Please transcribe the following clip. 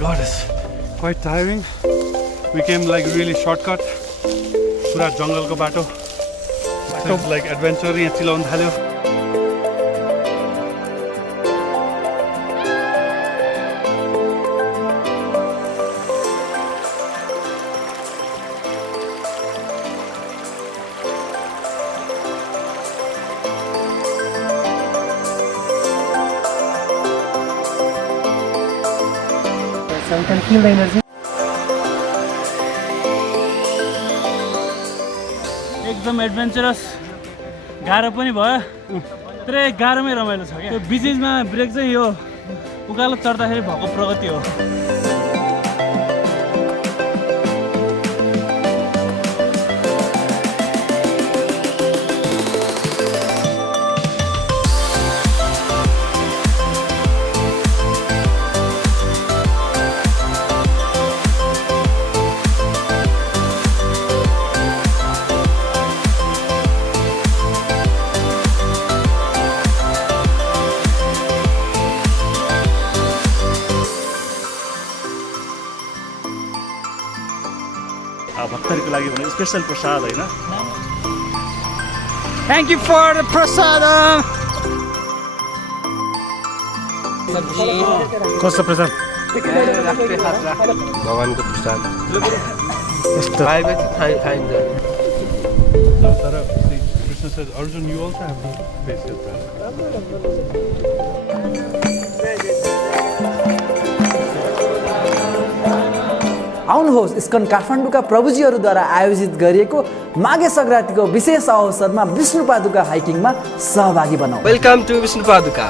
god, it's quite tiring. We came like really shortcut. Pura jungle ko bato. So it's like adventure yaha chilaun thalyo. So we can feel the energy. एकदम adventurous गाह्रो पनि भयो त्रै गाह्रोमै रमाइलो छ क्या बिचमा ब्रेक चाहिँ यो उकालो चढ्दाखेरि भएको प्रगति हो भक्तहरूको लागि भने स्पेशल प्रसाद हैन Thank you for the prasadam. कस्तो प्रसाद भगवानको प्रसाद यस्तो खाइपछि खाइन्छ तर Krishna says Arjun you also have to face your brother आउनुहोस् इस्कन काठमाडौँका प्रभुजीहरूद्वारा आयोजित गरिएको माघे सङ्क्रान्तिको विशेष अवसरमा विष्णु पादुका हाइकिङमा सहभागी बनाऊ वेलकम टु विष्णु पादुका